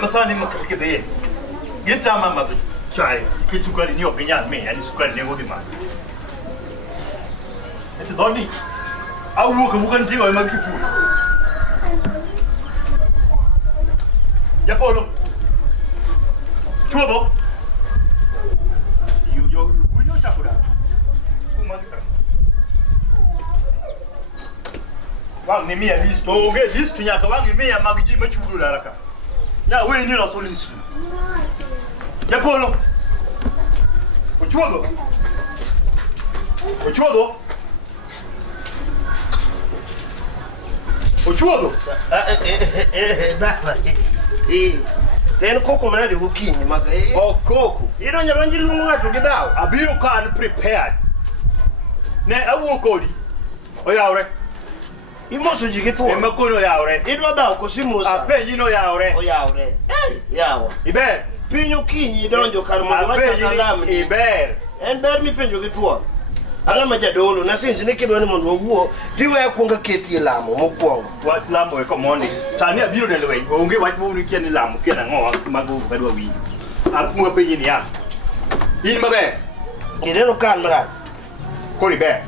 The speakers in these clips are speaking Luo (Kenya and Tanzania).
Masani makakide yenta mama chai kitukali ni opinya me ani sukali ne ngodi ma eti doni awu ka bukan ti o makifu ya polo tuodo yo buino sakura kumagika wang ni mia list o ge list nyaka wang ni mia magji machudu laraka ya we ni la solution ya polo uchuodo baba ten koko mana de gokinyi maga o koko iro nyaronji lungu ngatu gidawo abiro kan prepared ne awu kodi o yaure imoso jigitwo e makono yaure idwa dawo ko simusa ape yino yaure o yaure yawo iber pinyo kinyi donjo karmo wacha kalamni iber en ber mi penjo gitwo ala majadolo na sinzi ne kidwani mondo owuo tiwe kuonga keti lamo mokwongo wat lamo e komoni tani abiro de lewe onge wat mo ni ken lamo ken ango mago badwa wi apu pe yin ya in mabe ireno kan mras kori be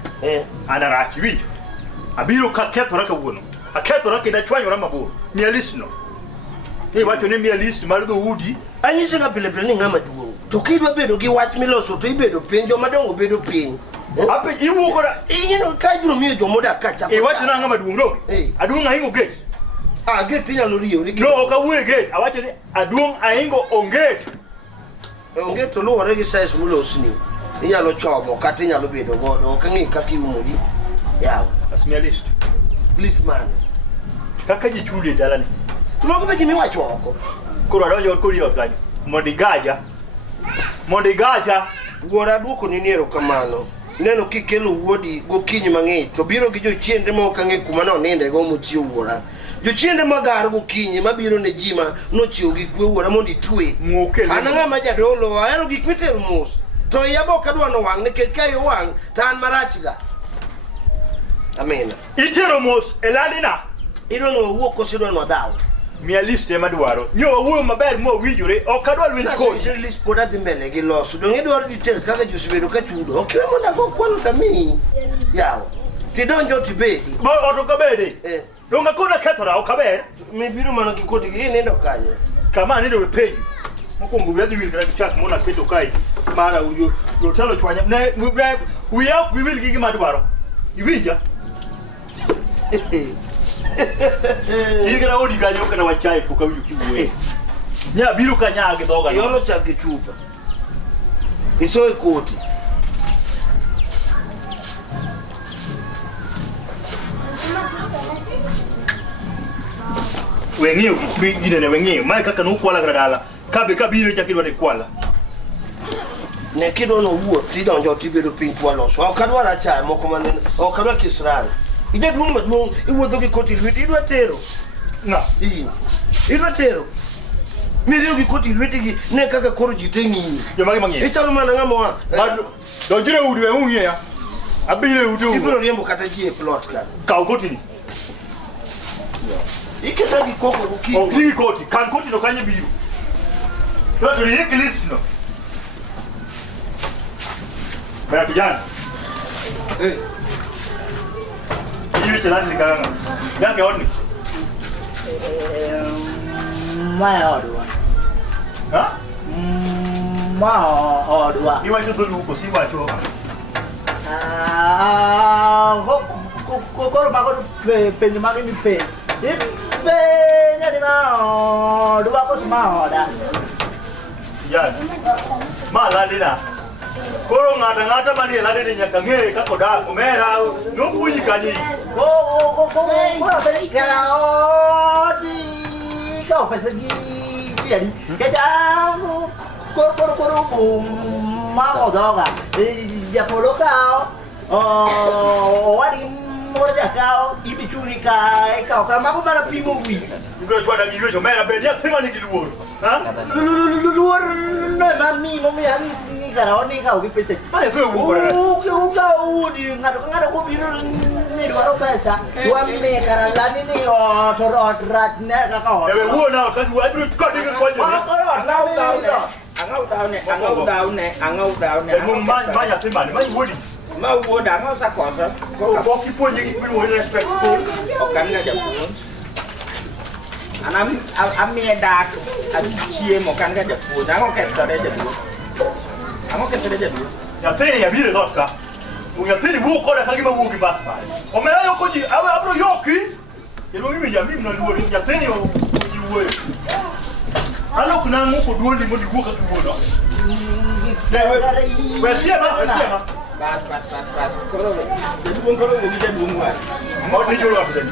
anara chiwi abiro ka ketora ka wono a ketora ke da chwanyo rama bo mi alisno wacho ne mi alisno mar do udi anyise ka pile ni ngama duo to kidwa bedo gi wach miloso to ibedo pinjo madongo bedo piny ape iwu kora ingeno ka biro miyo jomoda kacha wacho na ngama duong ro aduong ahingo gate gate nyalo riyo no ka we gate awacho ni aduong ahingo onget to luwore gi size mulosni inyalo chomo kata inyalo bedo godo ok ngi kaka iumori yawo asmia list man kaka ji chule dalani tumogo be gimi wacho oko koro adonjo kori otani mondigaja gora duoko ni niero kamano neno kikelo wuodi gokinyi mang'eny to biro gi jochiende ma ok ang'e kuma noninde go mochiwo wuora jochiende magar gokinyi mabiro ne jima nochiwo gi kwe wuora mondo itwe an ng'ama jadolo ahero gik mitero mos to yabo kadwa no wang' nikech ka yo wang' to an marach ga amina itero mos elalina idwa no wuok kosidwa no dhaw mia list ema dwaro nyo wuo maber mo wijore ok adwar win ko list poda dhi mbele gi loso donge dwaro details kaka jusibedo ka chudo ok we monda go kwano tami yawo ti donjo ti bedi bo oto ka bedi donga kuna ketora ok ber mi biro mana ki koti gi nindo kanye kama nindo we pay mokongo we adhi wingra chak mona keto kai mara uyo telo chwanya ne we will gi ma dwaro iwinja Igra odi ganyo kana wachai puka uyu kiwe. Nya biru kanya ge doga. Yolo cha gichupa. Iso ikoti. Wengiyo gine ne wengiyo mai kaka no kwala gradala. Kabe kabiro cha kidwa de kwala. Ne kido no wuo ti donjo ti bedo pin twalo. So kadwa ra cha moko man o kadwa kisran. Ije duong maduong iwuotho gi koti lweti idwa tero na idwa tero mirio gi koti lweti gi ne kaka koro ji tengi jomagi mang'eny ichalo mana ng'ama wa donjire udi we ung'e ya abire udi ibiro riembo kata ji e plot ka kaw koti ni iketa gi koko gokinyi gi koti kan koti no kanye biro to ri iki list no baya kijana Iyu celana ni kaganga. Yang ke onni. Ma odwa. Ha? Ma odwa. Iwa ndio dulu ko si wa cho. Ko ba ko pe ni magi ni pe. Ipe ni ma dua ko semua dah. Ya. Malah dina. Koro ngata mani la de nyaka nge ka koda omera no kuyi kanyi. Ko pe kau di kau pe segi jadi. Kita ko mau doga. Ya polo kau. Wadi moja kau ibi chuni kai kau kama ko mana pimo wi. Ngro chwada giwe jo mera be dia tema ni giluor. Ha? Luar na mami ani karao ni kau ki pese. Ai fe wo. Kau di ngado ko biru ni dua ro pesa. Dua me karalani ni torot rat ne ka kau. Ya be wo na ka wa bru ko de ko jo. Angau tahu ne. Mo ma ya tema ni ma wodi. Mau wo dah mau sakosa. Ko ki po ni ki wo respect ko. Okan nga japun. Anam amie dak achie mo kan ga japun. Ango ketare japun. Ya teni ya bile lotka. Ya teni wo ko da ka ki ma wo ki bas ba. O me ayo ko ji abro yoki. Elo mimi ya mimi na luo ya teni o ji wo. Alo kuna ngo ko duo ni mo di wo ka ki wo do. Wesiema. Bas. Koro. Jadi koro mo gija duo ngwa. Mo ni jolo apa tadi?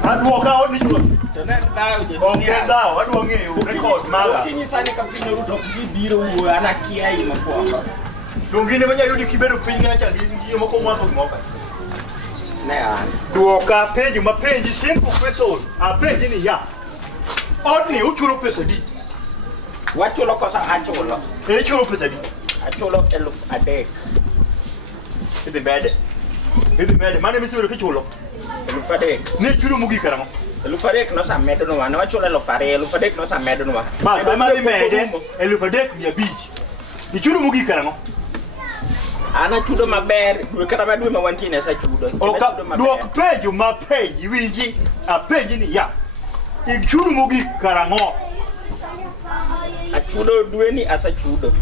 Aduo ka o ni jolo. Tena tahu jadi. Oke tahu, aduo ngeyo record maga. Kini sani kapinyo rudo gi biro wo ana kiai mapo. Lungine banya yudi kibedo pinga cha gi mo ko mo ko mo. Ne an. Duo ka page ma page simple question. A page ni ya. Odni uchuro pesa di. Wachulo kosa achulo. E chulo pesa di. Achulo eluf adek. Ide bede. Mane mi sibero ke chulo. Eluf adek. Ne chulo mugi karamo. Eluf adek no sa medo no wana wachulo eluf adek no sa medo no wa. Ba ma di mede eluf adek mi abiji. Ni chulo mugi karamo. Ana chudo maber, dwe kata ma dwe ma wantine sa chudo. Oka duo page ma page winji. A page ni ya. I chulo mugi karamo. Achudo dwe ni asa chudo.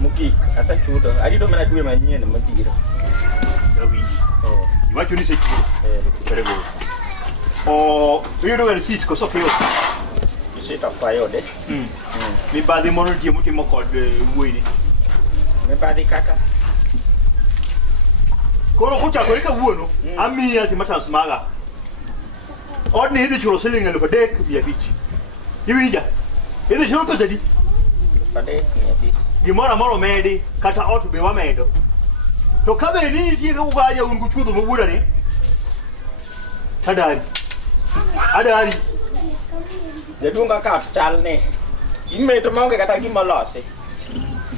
Mugik asa chudo. Adi do mana dwe manyien mabiro. Ya winji. Iwacho ni se chulo. Very good. You do receipt ko so pio. Isita kwa yode. Mi badi mono di mutimo kod wini. Me badi kaka. Koro kucha ko ka wuono. Ami ya timata smaga. Odni hidi chulo siling elfu dek bia bichi. Iwija. Hidi chulo pesa di. Fadek ni adi. Gimora moro medi kata otu be wa medo. To kabe ni ti ka ugaja ungu chudo mo wuda ni. Tadari. Adari. Jadunga ka chal ne. Imeto maunge kata gima losi.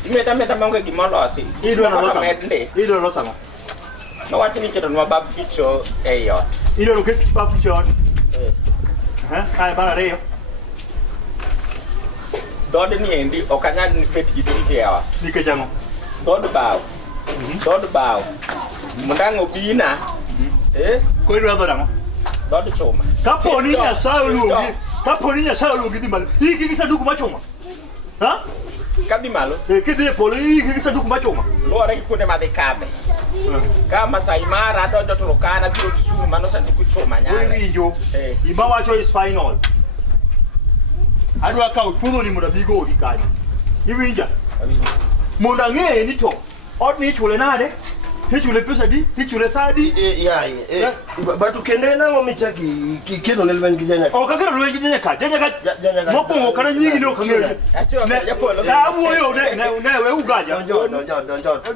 Imeta maunge gima losi. Idwa na losa. Medle. Idwa losa mo. No wachini chito no baf kicho eyo. Idwa no ket pa fichon. Kai bara reo. Dod ni endi okanya ni pet gidiri ya. Nike jango. Dod baw. Mundango bina. Ko idwa do dango. Dod choma. Kaponi nya saulugi. Kaponi nya saulugi di mal. Iki kisa duku machoma. Ha? Kadi malo. Kide polo iki kisa duku machoma. Lore kune madekade. Kama Saimara dojo tulokana biro Kisumu manosa ndikuchoma nyanga. Winjo. Ima wacho is final. Adwa ka utudho ni muda bigo dikani. Iwinja. Munda ng'e ni to. Ot ni chule nade? Hichule pesa di, hichule sadi. Batu kende na ngomichaki kino nelwen gijanya. O kakira lwen gijanya ka. Janya mokongo kana nyingi no kangere. Acho ya polo. Ya wuoyo ne we ugaja. Don.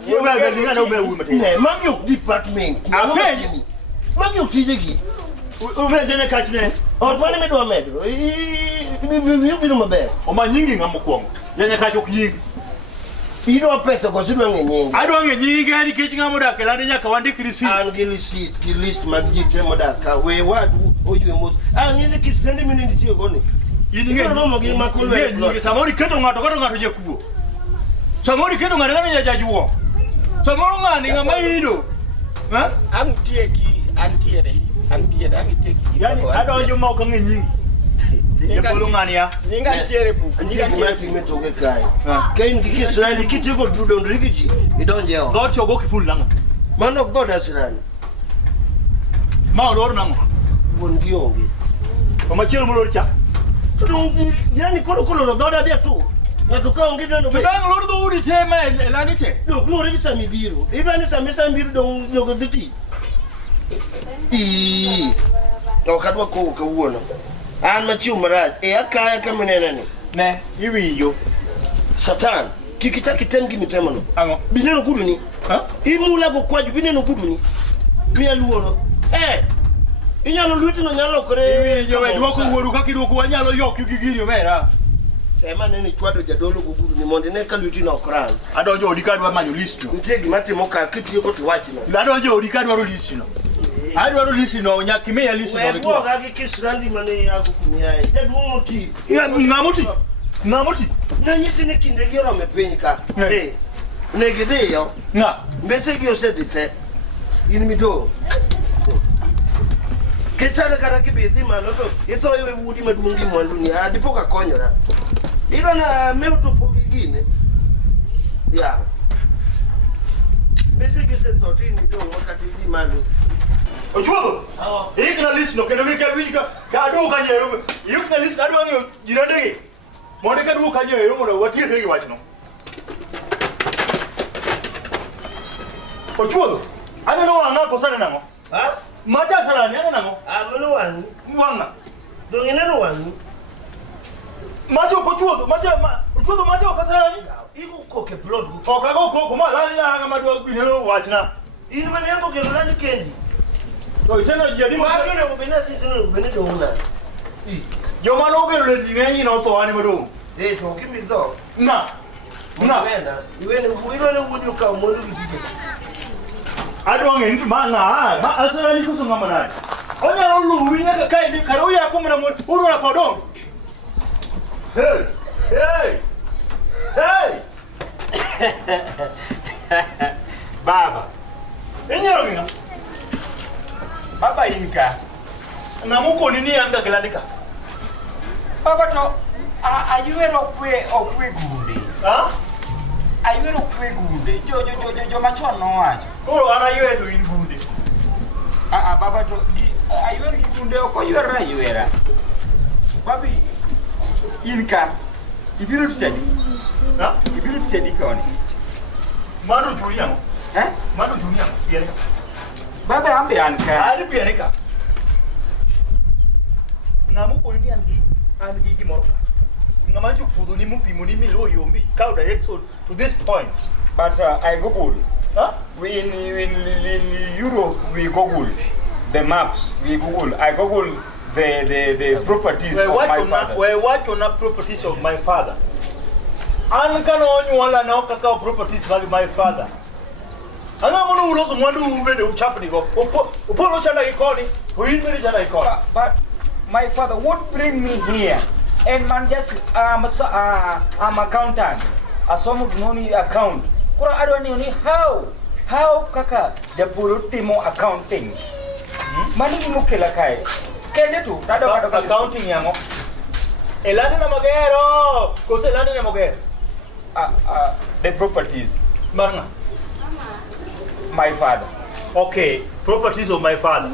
Yewe ga dinga no be wu mate. Ne magyo department. Apen. Magyo tijegi. Ume janya ka chine. O pale medwa medo. Biro maber. O ma nyingi ngamokwongo. Janya ka chok nyingi. Idwa pesa kwa sidwa nyingi. Adwa nyingi ani kech ngamo dak elani nyaka wandik receipt. An gi receipt, gi list mag jite modaka. We wadu oywe mos. Ng'izi kisende mine nditiyo goni. Inige no mo gi makulwe. Nyingi samori keto ngato jakuo. Samori keto ngato jajuo. Samoro ngani ngama ido. Ha? Antiere. Yani adonjo ma ok ng'e nyingi. Ye polo ngani ya. Nyinga tiere bu. Nyinga tiere metoke kai. Kain gi kisrani kitiko dudo ndrigiji. Idonje o. Dot chogo kiful nango. Mano god asrani. Ma olor nango. buon gi onge. Kama chielo mulor cha. To jirani kolo lo dhoda bia tu. Ng'ato ka onge to be. Dang lor do udi te ma elani te. Dok lore gi sami biro. Ibani sami biro dong jogo dhiti. Okadwa kowo kawuono. An machiw marach. Akaya kaminena ni. Ne, iwinjo. Satan, kik ichak item gimi temono. Ang'o? Bineno gudu ni. Ha? Imula go kwaju bineno gudu ni. Miya luoro. Inyalo lweti no nyalo lokore. Iwinjo we duoko wuoru kaka iduoko wanyalo yok gi gini omera. Tema nene chwado jadolo go gudu ni mondo ne ka lweti no okran. Adonjo odi kadwa manyo list no. Nitie gima timo ka kitiyo go to wach no. Adonjo odi kadwa list no. Adwaro list no nyaka miya list no. Wewe ga gi kisrandi mane yago kumia. Jaduong moti. Ng'amoti? Nanyisi ni kinde gi orome piny ka. Ne gidhiyo. Ng'a? Mbese gi osedhi te. In mito. Kisana kata kibidhi mano to ito iwe wudi maduong' gi mwandu ni adipo ka konyora. Iro na meu to pogi gine. Ya. Mbese gi osedhi ni dong wakati gi malo. Ochuogo. Igna list no kendo ka winjo ka adu ka nyero. Igna list adu ng'yo jirande. Mondo ka du ka nyero mondo watiekre gi wachno. Ochuogo. Aneno wang'a kosana nango. Ha? Macha salani aneno nango. Mano wangi. Wang'a. Dong ineno wangi. Macho kochuogo, ochuogo macho kasalani. Iku koke plot. Okago koko ma lani anga madwa gwineno wachna. In mane yango kendo lani kendi. To iseno jadi Ma kene ubina sisi no ubina dona. Joma no gero le ng'eny no to ane madong. To kimi dho. Na. Iwene wudi ka mondo gidike. Adwa ng'eny to ma asara ni kuso ng'ama nade. Onyalo luwi nyaka kae di karo ya kumna mo urora kodong. Hey. Baba. Enyero ng'ina. Baba inka. Namuko nini anga gelandika. Baba to ayuero okwe gunde. Ha? Ayuero okwe gunde. Jo machon no wacho. Koro ana ywedo in gunde. Baba to ayuero gi gunde ok ayuera. Babi inka. Ibiro tsadi. Ha? Ibiro tsadi koni. Mano juniamo. Mano juniamo. Biene. Baba ambe anka. Ali biene ka. Namuko nini angi gimoro. Ngamanju pudu ni mupimu ni milo yombi. Kauda exo to this point. But I Google. Huh? In Europe we Google the maps. We Google. I Google the properties of my father. Where what on properties of my father? An kana onywala na okaka properties of my father. Anga mono uloso mwandu ubede uchapni go. Upolo chana ikoni. Uinbiri chana ikoni. But my father would bring me here. And man just I'm accountant. Asomo gnoni account. Kura adoni oni how kaka the polutimo accounting. Mani mukela kai. Kende tu tado accounting yango. Elani na magero. Kose elani na magero. The properties. Marna. My father. Okay, properties of my father.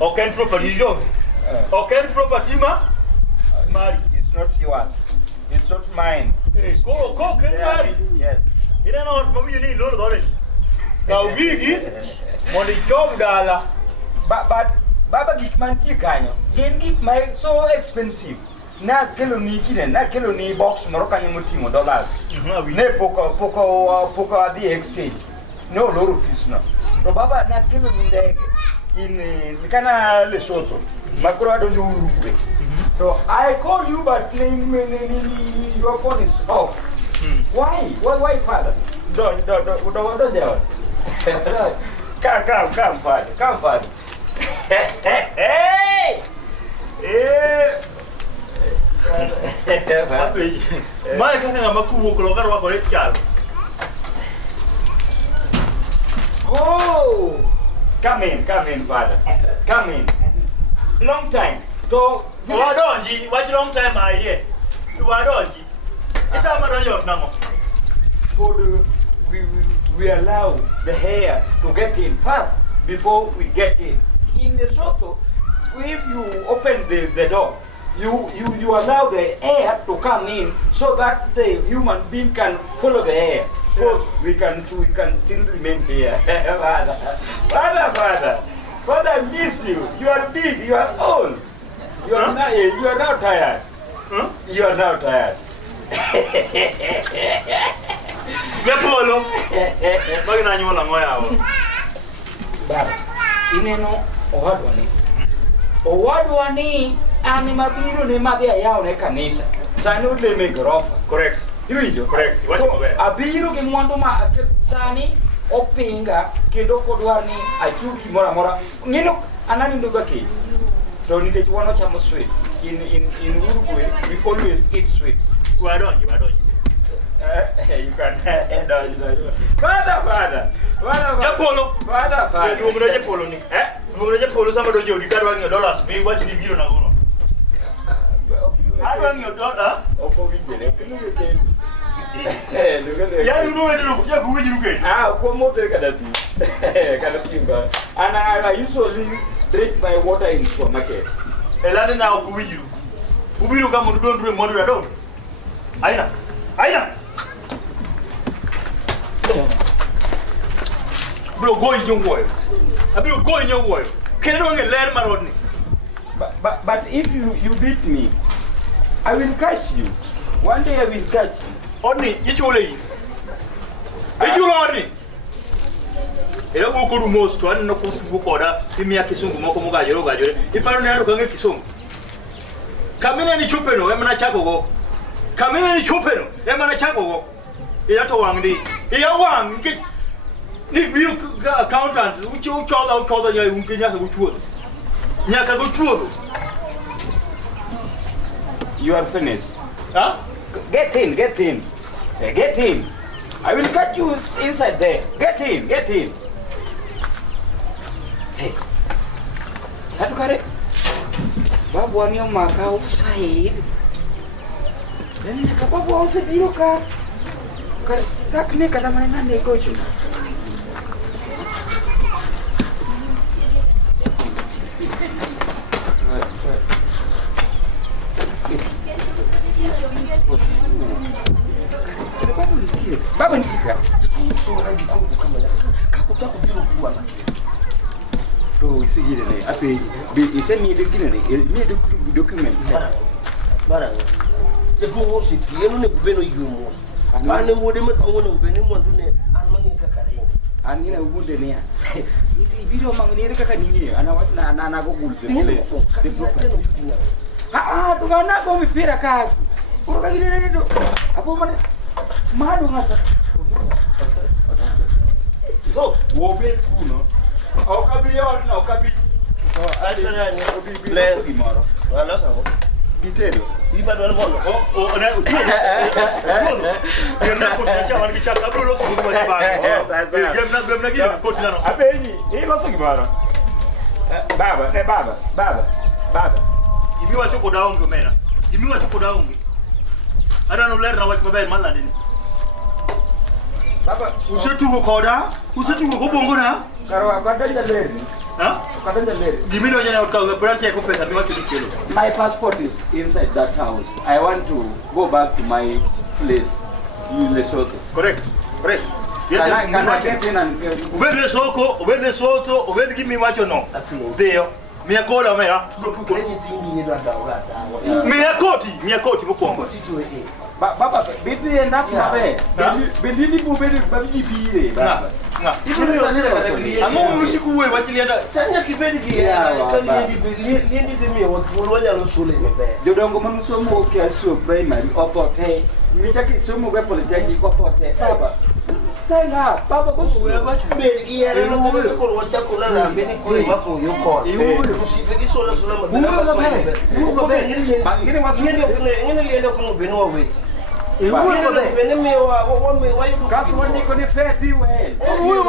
Okay, property don't. Okay, property ma. Marry. It's not yours. It's not mine. Go, can marry. Yes. You don't know what mommy you need, Lord. Now, Gigi, when the job gala. But Baba Gitman Tikanyo, game git my so expensive. Na kilo ni kine, na kilo ni box Moroccan mutimo dollars. Ne poco at the exchange. No low fish no. So Baba na kilo ni ndege in Kana Lesotho. Makura don't do. So I call you, but your phone is off. Why, father? Don't come, father. Hey! My cousin Maku Logar for it, child. Oh! Come in, father. Come in. Long time. So, what long time I hear? You are dodgy. It's a matter of number. For we allow the hair to get in first before we get in. In Lesotho, if you open the door, you allow the air to come in so that the human being can follow the air. So we can still remain here. Father, I miss you. You are big. You are old. You are now tired. Huh? You are now tired. Japolo. Bagi na nyola ngoya wo. Baba, ineno owadwa ni ani mabiro ne madhi ayaw ne kanisa. Sani uleme gorofa. Correct. Iwinjo? Correct. Wacho maber. Abiro gi mwandu ma sani opinga kendo kodwar ni achuki mora mora. Ngino anani ndo gake. So nikech wano chamo sweet. In Uruguay we always eat sweet. Why don't you? You can Father. Japolo. Father. You ngure Japolo ni. Ngure Japolo sama dojo di kadwa ngi dollars bi wachi di biro na gono. Adwa ngi dollar. Oko winjene kinu ke. Ya you wetu ya kuwiji ruke. Kwa moto kada pi. Kada pimba. And I usually drink my water in supermarket. Elani na kuwiji ru. Ubiru kama ndo ndure modu ya do. Aina. Bro, go in your way. Abiro go in your way. Can you learn marodni? But if you beat me, I will catch you. One day I will catch you. Odni, yichule. Yichule odni. Ela ukuru most one no kukoda imia kisungu moko mugajero gajere. Iparo ne ando kange kisungu. Kamina ni chupeno emana chako go. Kamina ni chupeno emana chako go. Iya to wangdi. Iya wang ni biu accountant ucho choda ya unkinya ka guchuo. Nyaka guchuo. You are finished. Huh? Get in. Get in. I will cut you inside there. Get in. Hey. Katu kare. Babu wanyo maka offside. Then nyaka babu offside biro ka. Kare rakne kada mana ne coach. Baba nikika. So rangi kungu kama kapo chako bilo kuwa na To isigire ne ape ise mi de gine ne mi de document. Bara. Te tuwo siti eno ne beno yumo. Ane wode me ko wona beno mo ndune an mangi kakare. Anina ubunde ne ya. Iti video mangni kaka nini ana go gul de place. To mana ko mipira ka. Puro ka gine ne do. Apo man madu ngasa. So, Wo be kuno. Au kabi na kabi. asara ni Le gimoro. wala sawo. Bitero. Iba do bono. Na Gemna ko na chawan ki chaka bro so ko ba. Gemna gine ko tinano. Apenyi, hilo so gimoro. Baba. Imi wacho ko daonge mera. Imi wacho ko daonge. Ada no ler na wacho maber mala nini. Baba, Usetugo koda? Usetugo ko bongo na? karwa kadanja leri. Ha? Kadanja leri. Gimino nyanya utka branch ya ko pesa mi wacho dikelo. My passport is inside that house. I want to go back to my place, Lesotho. Correct. Can I get in and Ubele soko, ubele gimi wacho no. Deo. Mi akoda mera. Kwenye tingi ni do da. Mi akoti bukongo. Tito e. Baba, bibi enda kumabe. Bidini bubeli babi bire baba. Ibu yo sele amo musiku we wachilienda. Chanya kibedi ki liendi demi wanya lo sole mebe. Jodongo manusomo kiasio primary otote. Mitaki somo kwa polytechnic otote. Baba. Stand up. Baba go We wacha bedi ki yere no ko wacha ko la na bedi ko mako yoko. Usipeki sola mabela. Uko be Ngine wasu ngene lienda ko beno wa wezi. Bene me wa me wa yudu. kafu niko ni feti we. Uyu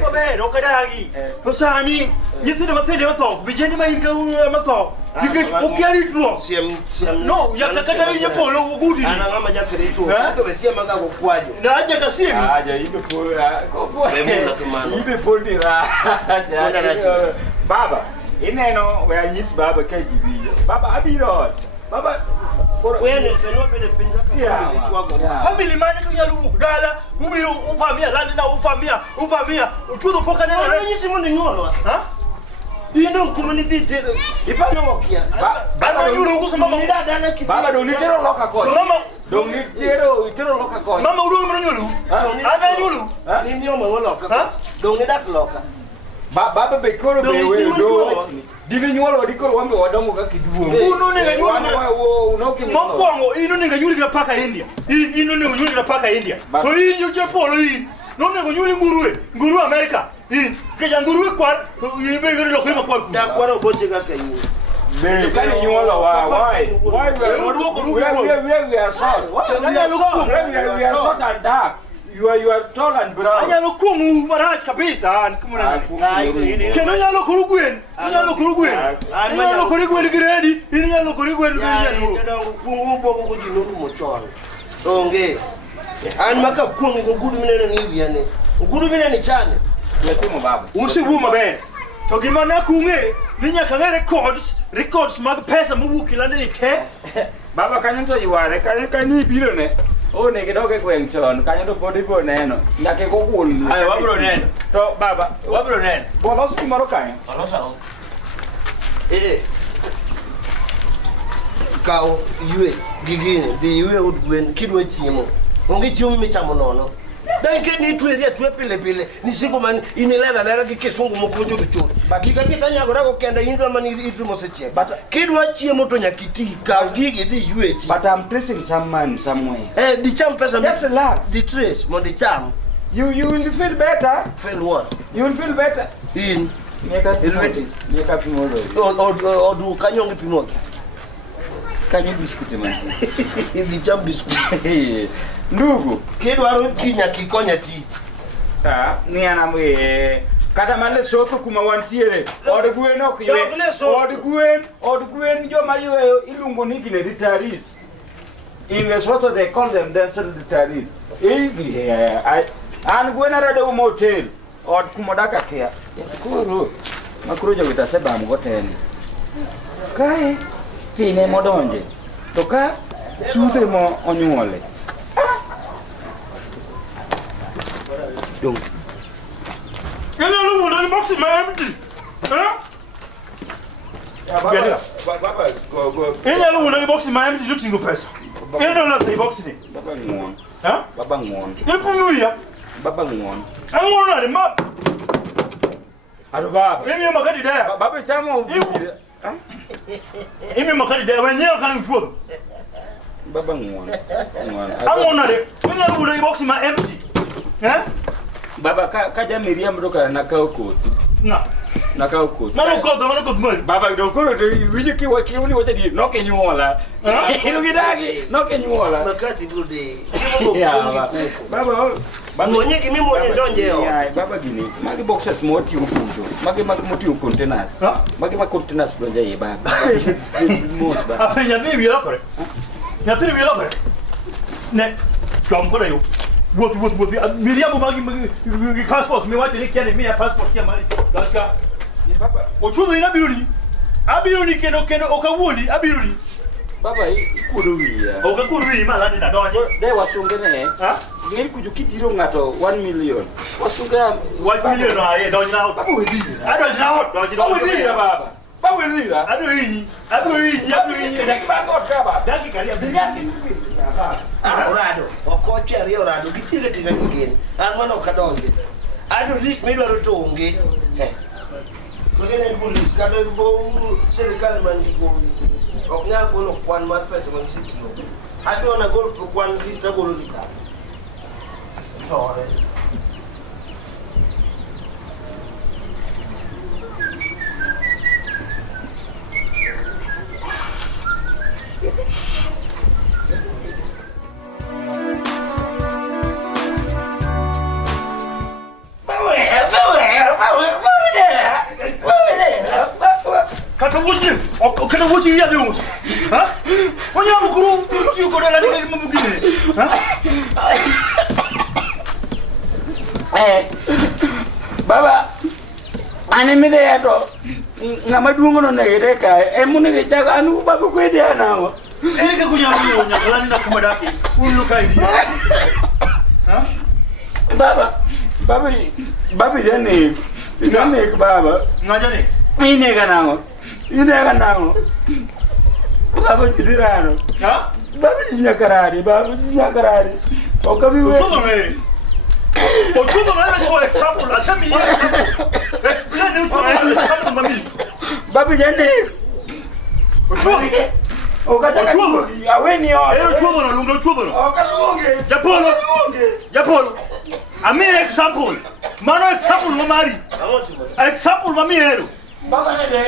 maber, okadagi. Tosani, nyitinde matende mato, vijeni mainka mato. Nike okiali tuo. Siam No, yakakata ile polo ugudi. ana ngama jakere tu. Sato besia manga ko kwajo. Na aja kasimi. Aja ibe po ko po. Bemula kemano. Ibe po ni ra. Baba, ineno we anyis baba ka giwiyo baba abiro baba wene no pele pinga Yeah. Family man to yalu dala ubiro ufamia landi na ufamia uchudo poka nena Wene simo ni nyolo ha ino community tele ipana wakia baba yulu kusema mama dada kitu baba do nitero loka ko mama do nitero loka ko mama uru mna yulu ana yulu ni nyoma ngoloka do ni dak loka baba be koro be we do dini nyolo dikoro wambe wadongo ka kiduo uno ninga yulu unoki mokwango ino ninga yulu paka India ino ninga yulu paka India ko ino je polo ino no ninga yulu nguru America keja nguru kwar yibe nguru lokema kwar da kwaro boche kaka yi be kani nyolo why we are soft we are soft and dark you are tall and brown anya no kumu maraj kabisa kumuna keno nyalo kurugwen nyalo kurugwen gredi nyalo kurugwen gredi ndongo kungu bogo ko jinuru mochon onge an maka kungu ko gudu minene ni wiane gudu minene chane yasimo baba usi wuma ben to gimana kunge ninya ka records mag pesa muwuki lande te baba kanyo to yuare kanyo biro ne o ne gidoge gweng chon kanyo to podi bo neno nyake go gul ayo wabro neno to baba wabro neno bolos kumaro kanyo kao yue gigine di yue udgwen kidwe chimo onge chiemo michamo nono dan ke ni tueria tue pile ni siko man inilela gi kisungu mokonjo ducho kika kitanya gora ko kenda indwa man itu moseche kidwa chiemo to nyakiti kao gigi di yue chi but I'm tracing some man somewhere di cham pesa just relax di trace mo di cham you will feel better feel what you will feel better in Meka pimolo odu kanyonge pimoki kanyo biskuti man di cham biskuti ndugu kidwaro kinya kikonya ti ni anamwe kata male soko kuma wantiere od gwen ok ywe od gwen joma yweyo ilungo ni gine retirees in Lesotho they call them themselves retirees an gwen arado motel od kumodaka kia koro makuro jowita sebam goteni kae pine modonje to ka sudhe mo onyuole Dong. Kenya lu wona box ma empty. Baba go. Kenya lu wona box ma empty lutingo pesa. Eno na say box ni. Baba ngon. Ha? Baba ngon. Epu ya. Baba ngon. Angona ni ma. Ado baba. Emi makadi da. Baba chamo. Ha? Emi makadi da wenyewe kan fuo. Baba ngon. Angona de. Kenya lu wona box ma empty. Baba kaja Miriam doka na kao koti. Na kao koti. Mano ko mo. Baba do ko do wiji ki wa ki uni wa jadi no ke nyuola. Ino gidagi no ke nyuola. Makati bude. Baba Monye kimi monye donje yo. Baba gini. Magi boxes mo ti ukunjo. Magi mo ti containers. Magi ma containers donje ye baba. Mo ba. Afenya ni wira kore. Nyatiri wira kore. Ne. Kom ko da yo. What Miriam magi passport me wate ni kene me passport kia mali dashka baba ochudo ina abiruni keno okawundi abiruni baba ikuruwi okakuruwi malandi na donje de wasungene ha ngel kujuki diro ngato 1 million wasunga 1 million aye donje na baba wedi adonje na wedi baba Bawelira. Adoyi. Daki bako kaba. Daki kali abigani. Orado. Okoche ari orado kitire tiga kigeni. Anwana okadonge. Ado list me dwaro to onge. Kugene police kado bo serikali maniko. Oknya golo kwan mar pesa man sitio. Ado na golo kwan list na golo dika. Tore. Kana wuci ya deus. Ha? Onya mukuru ti ko dala ni mo bugine. Ha? Baba. Ani mi de to. ngama duongo no negere kae emune ge jaga anu baba ko ide anawa Erika kunyamu nyakalani na kumadaki uluka idi. Ha? Baba jane. Ngame baba. Ngajane. Ine kanango. Baba jidirano. Ha? Baba jinyakarari. Okabi we. Ochudo na for example, asemi explain it for example mami. Baba jane. Ochudo. Okataka aweni yo. Ochudo na lungo ochudo. Okalunge. Japolo. Ami example. Mano example mamari. Example mami hero. Baba ne de.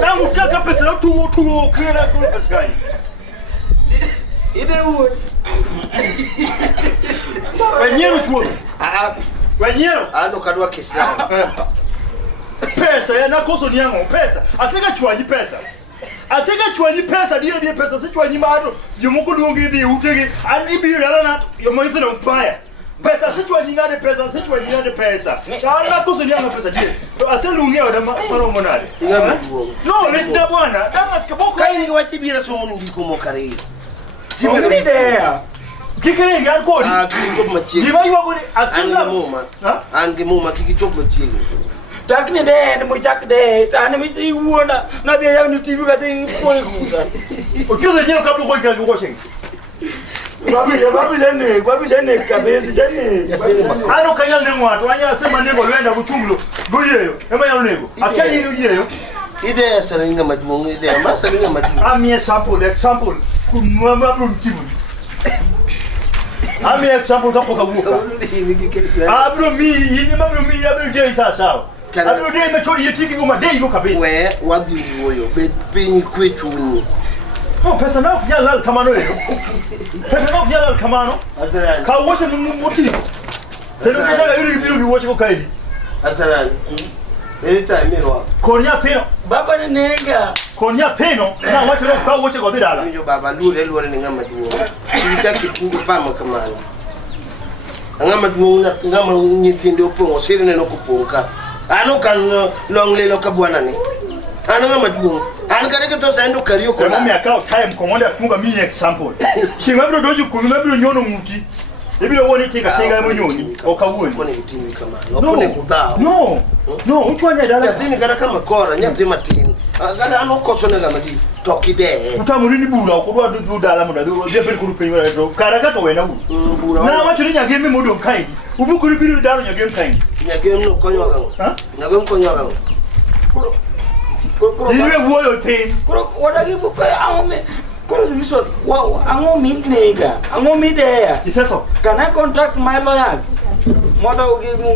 Nangu kaka pesa na tuwo kira kwa pesa gani. Ide wood. Wenyero chuo. Wenyero. Ano kadwa Kiislamu. Pesa ya nakoso nyango pesa. Asika chwanyi pesa. Asika chwanyi pesa dio pesa se chwanyi maro. Yomuko lungi di utege ani bira na yomoizo na upaya. Pesa se chwanyi ngade pesa se chwanyi ngade pesa. Cha nakoso nyango pesa dio. Aselungi ya maro monale. No, leta bwana. Dama kaboko. Kaini watibira somo ndiko mokare. Tibira idea. Kikere ngal ko. Kikichop machie. Diba yiwa ko ni asila muma. Ange muma kikichop machie. Takni de ni mo jak de tane mi ti wona na de ya ni TV ka ti ko ku. O kiyo de kablo ko ga ko shen. Babi jane kabezi jane. Ano kanyal ne mwato anya sema nengo lwenda kuchumlo. Guyeyo. Ema ya nego. Akani ni uyeyo. Ide saringa maduong ide ma saringa maduong. Ami example. Kumama bruntimu. Ami example kapo kabuka. Abro mi yini mabro mi abro je sawa. Abro de mecho yetiki ngoma de iko kabisa. We wadhi woyo be pini kwechuni. No pesa na kujala kamano leo. Pesa na kujala kamano. Asarani. Ka wote muti. Teno kujala yuri biru wote ko kaidi. Asarani. Anytime mero. Konya peno. Baba ne nega. Konya peno. Na wote leo ka wote ko bidala. Minyo baba lure ni ngama duong. Kitaki kungu pama kamano. Ngama duong na ngama nyitinde opongo sire ne no kuponka. Ano kan long lelo kabwana ni. Ano ngama duong. An kare ke to sendo kariyo ko. Mami akao time komonda kunga mi example. Shimabro doju kumabro nyono muti. Ebile woni tinga munyoni okawoni. Kone itimi kamano. Opone kudao. No, uchwanya dala. Yathini kara kama kora nyathi matin. Agada ano koso ne ngama di tokide. Utamuri ni bura okudwa du dala muda du bia beri kuru penywa do. Kara kato wena u. Na wacho ni nyageme mudo kai. Ubu kuru biru dala nyageme kai. Nyageme no konyo gango. Ha? Nyageme konyo gango. Iwe woyo tin. Kuro wadagi buka angome. Kuro diso wow angomi nega. Angomi de. Iseto. Can I contact my lawyers? Moda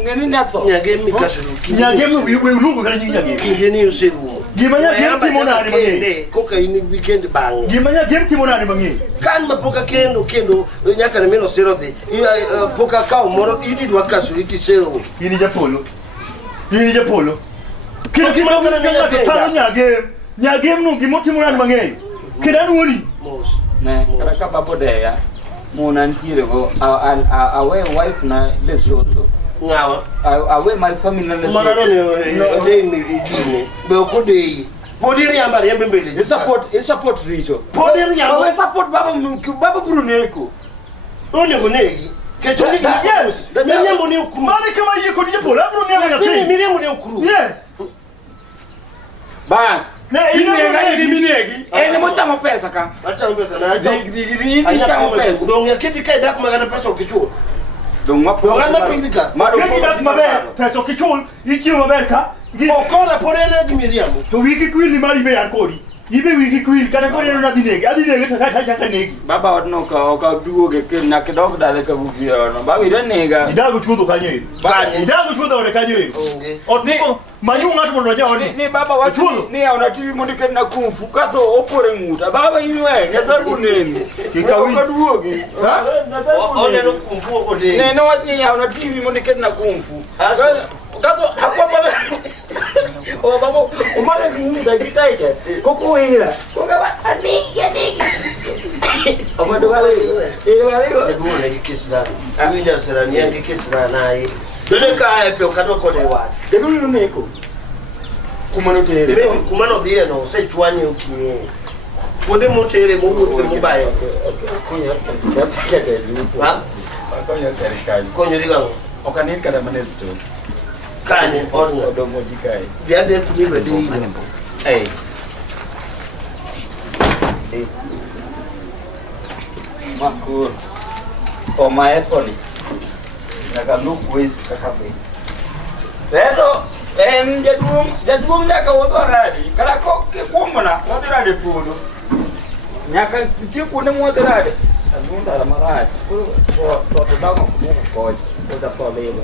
ngeni neto. Nyageme kasuru. Nyageme we lugu kana nyageme. Kingeni usiku. Gimanya game team ona ni bangi. Koka ini weekend bang. Gimanya game team ona ni bangi. Kan mapoka kendo nyaka na meno zero de. Poka kao moro iti wakasuru iti zero. Ini japolo. Kino kana nyageme no gimoti mona ni bangi. Kida nuri. Mos. Ne, kara babo de ya. Mona ntire go awe wife na Lesotho. Ngawa. Awe my family na Lesotho. Mana no de mi idine. Be okode. Podiri yamba yembe mbele. Support richo. Podiri yamba. Awe support baba Bruneko. One gonegi. Kechoni yes. Da mnyambo ni ukuru. Mali kama yiko ni japolo. Abro ni anga tin. Miriam ni ukuru. Yes. Bas. Ne minegi. Ene motamo pesa ka. Acha pesa na acha. Di tamo pesa. Dong ya kiti kai dak magana pesa okichua. Dong mapo. Dong na pindika. Kiti dak maber pesa okichul. Ichi maber ka. Okora porena gimiriam. To wiki kwili mali be ankori. Ibe wiki kwili kana kore no nadinegi. Adinegi taka negi. Baba wadno ka duoge ke na kedog dale ka bufio no. Baba ide nega. Idago chudo kanye. Idago chudo ore kanye. Otko manyu ngatu mo roja oni. Ni baba watu ni ona TV mondike na kumfu kato opore nguta. Baba inwe nyasabu neni. Kikawi. Ka duoge. Ona no kumfu okode. Ne no wati ya ona TV mondike na kumfu. Kato akwa baba. O baba umare nguta kitaike. Koko hira. Ko baba anigi. Apa tu kali? Kali ko. Jaduong na ikisdan. Winja sira ni ang ikisdan na ai. Dole ka ai pe ka ko le wa. Jadul ni ko. Kumano tere. Maybe kumano dia no se chwani ukinye. Wode mo tere mo wo mo bayo. Ha? Konyo diga. Okanit kada manesto. Kanye orno. Odomo dikai. Dia de kuni be di. Eh. Makur. O maeponi. Naga look ways kakabe. Pero en jadum nyaka wodoradi. Kala ko ke komona wodoradi puno. Nyaka tiku ne wodoradi. Azunda la maraj. To to dago ko ko. To da to lelo.